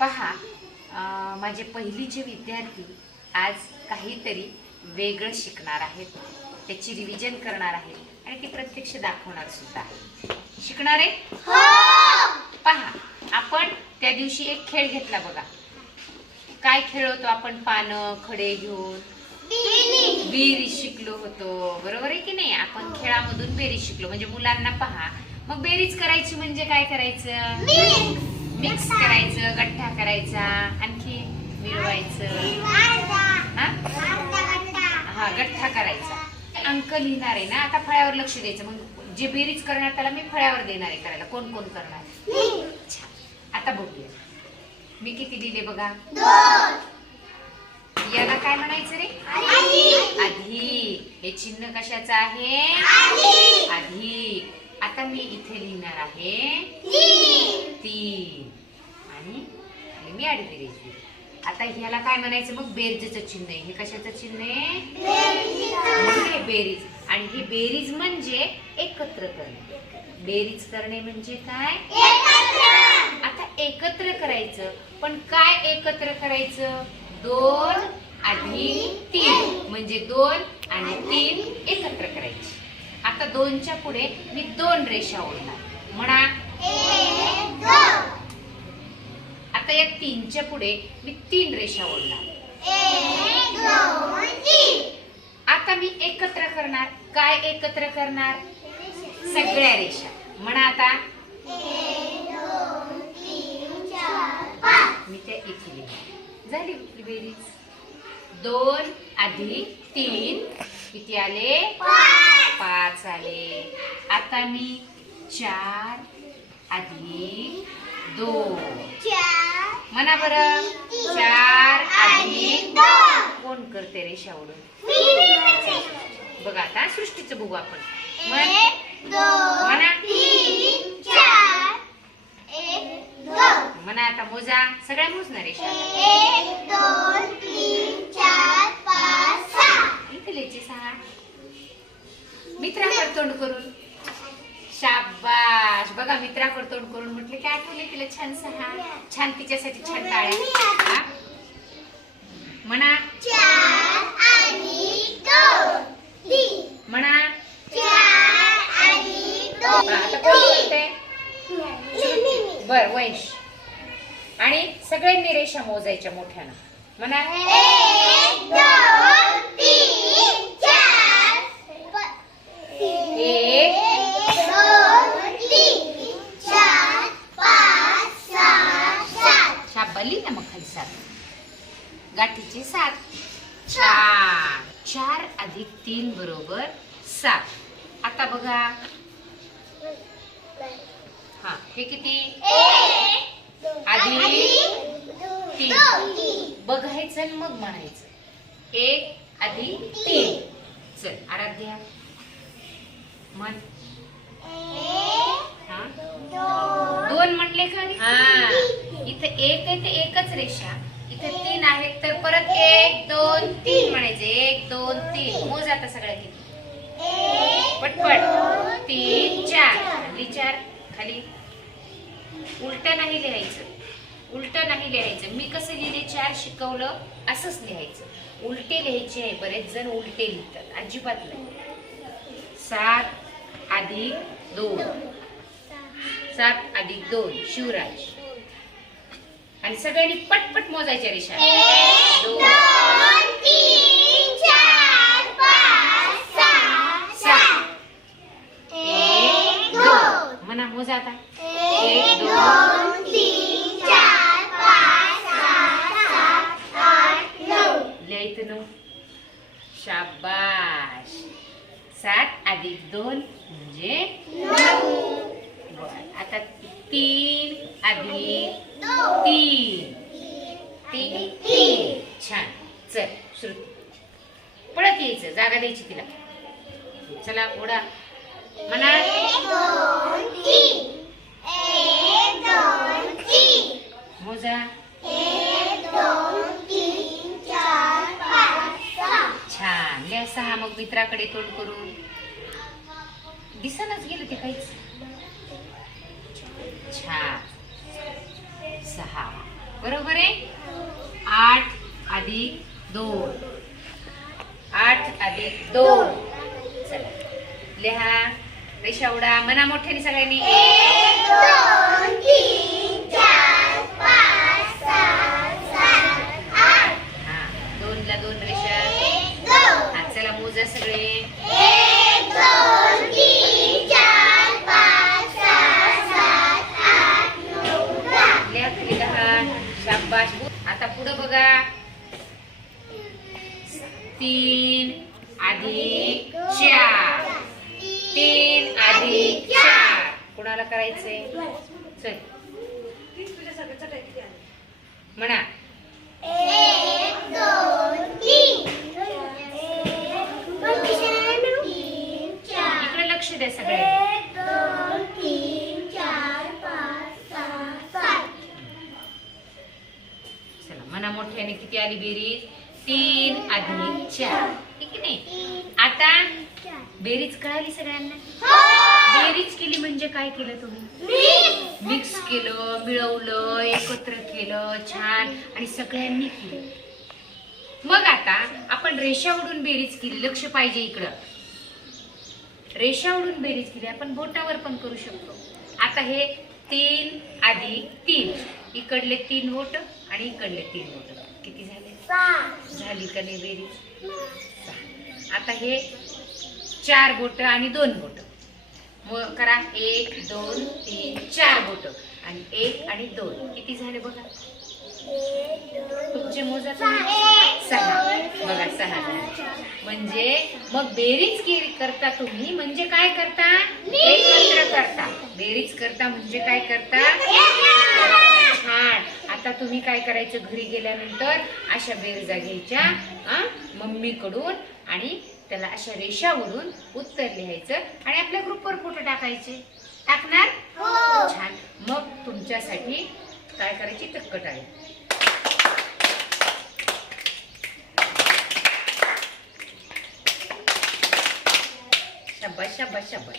पहा माझे पहिलीचे विद्यार्थी आज काहीतरी वेगळं शिकणार आहेत. त्याची रिव्हिजन करणार आहेत आणि ती प्रत्यक्ष दाखवणार सुद्धा आहे. शिकणार आहे? पहा आपण त्या दिवशी एक खेळ घेतला बघा. काय खेळ होतो आपण? पानं खडे घेऊन? बेरीज शिकलो होतो. बरोबर आहे की नाही? आपण खेळामधून बेरीज शिकलो. म्हणजे मुलांना पहा. मग बेरीज करायची म्हणजे काय करायचं? मिक्स करायचं गठ्ठा करायचा आणखी मिळवायचं हा? हा गठ्ठा करायचा. अंक लिहिणार आहे ना आता फळ्यावर लक्ष द्यायचं. मग जे बेरीज करणार त्याला मी फळ्यावर देणार आहे करायला. कोण कोण करणार. आता बघूया. मी किती दिले बघा? याला काय म्हणायचं रे? अधिक हे चिन्ह कशाचं आहे? अधिक आता मी इथे लिहिणार आहे तीन. आणि आणि मी आडवी आता ह्याला काय म्हणायचं मग बेरजेचं चिन्ह आहे. हे कशाचं चिन्ह आहे? बेरीज. आणि ही बेरीज म्हणजे एकत्र करणे. बेरीज करणे म्हणजे काय? आता एकत्र करायचं. पण काय एकत्र करायचं? दोन अधिक तीन. म्हणजे दोन आणि तीन एकत्र करायचे. आता दोनच्या पुढे मी दोन रेषा ओढणार. म्हणा. आता या तीनच्या पुढे मी तीन रेषा ओढणार. आता मी एकत्र करणार. काय एकत्र करणार? सगळ्या रेषा. म्हणा आता. मी त्या इथे लिहिणार. झाली बेरीज? दोन अधिक तीन. किती आले? पाच आले. आता मी चार अधिक दोन. म्हणा बरं. चार अधिक कोण करते रेषा ओढून बघा आता सृष्टीचं बघू आपण. म्हण. आता मोजा. सगळ्या मोजणार रेषा सहा. मित्राकडे तोंड करून. शाबाश बघा मित्राकडे तोंड करून म्हटलं की आठवले तिला छान सहा. छान तिच्यासाठी छान टाळ्या? म्हणा. म्हणा? बर वंश. आणि सगळ्यांनी रेषा मोजायच्या मोठ्यानं. म्हणा एक शाब्बा लिही ना मग खाली सात गाठीचे सात. चार. चार अधिक तीन बरोबर सात. आता बघा. हा हे किती? तीन. बघायचं आणि मग म्हणायचं. एक अधिक तीन. चल आराध्या म्हण. हा? दोन. म्हणले का हा. इथं एक आहे ते एकच रेषा. तर तीन आहेत. तर परत एक दोन तीन म्हणायचे. एक दोन तीन. मोज आता सगळ्या किती. पटपट. तीन चार. खाली चार. खाली. उलट नाही लिहायचं. उलट नाही लिहायचं. मी कसं लिहिले? चार शिकवलं असंच लिहायचं. उलटे लिहायचे आहे बरेच जण उलटे लिहितात. अजिबात नाही. सात अधिक दोन. सात अधिक दोन. शिवराज. आणि सगळ्यांनी पटपट मोजायच्या रेषा. दोन सात. एक दोन. म्हणा मोजा आता. एक दोन लिहायचं नऊ. शाबाश. सात अधिक दोन म्हणजे आता तीन अधिक तीन तीन तीन छान. चल श्रुती पळत यायचं जागा द्यायची तिला. चला ओढा. म्हणा. मोजा. छान. लिहा सहा मग मित्राकडे तोंड करून. दिसनच गेलं ते काहीच. छान. सहा. बरोबर आहे? आठ अधिक दोन. आठ अधिक दोन. चला. लिहा. रेषा उडा. मना मोठ्याने सगळ्यांनी. हा. दोन ला दोन. रेषा हा चला मोजा सगळे. करायचे. चल. म्हणा. इकडे लक्ष द्या सगळे. चला मना मोठ्याने किती आली बेरीज? तीन अधिक चार. ठीक आहे नाही? आता बेरीज कळाली सगळ्यांना? बेरीज केली म्हणजे काय केलं तुम्ही? मिक्स केलं मिळवलं एकत्र केलं छान. आणि सगळ्यांनी केलं. मग आता आपण रेषा उडून बेरीज केली. लक्ष पाहिजे इकडं. रेषा उडून बेरीज केली. आपण बोटावर पण करू शकतो. आता हे तीन अधिक तीन. इकडले तीन बोट आणि इकडले तीन बोट. किती झाले? झाली का नाही बेरीज. आता हे चार बोट आणि दोन बोट. मग करा एक दोन तीन चार बोट. आणि एक आणि दोन. किती झाले बघा? तुमचे मोजा सहा. बघा सहा म्हणजे मग बेरीज करता तुम्ही म्हणजे काय करता? एकत्र करता. बेरीज करता म्हणजे काय करता? छान आता तुम्ही काय करायचं? घरी गेल्यानंतर अशा बेरजा घ्यायच्या हा मम्मीकडून आणि त्याला अशा रेषावरून उत्तर लिहायचं आणि आपल्या ग्रुपवर फोटो टाकायचे. टाकणार? छान. मग तुमच्यासाठी काय करायची? टक्कट आहे. शाबाश शाबाश शाबाश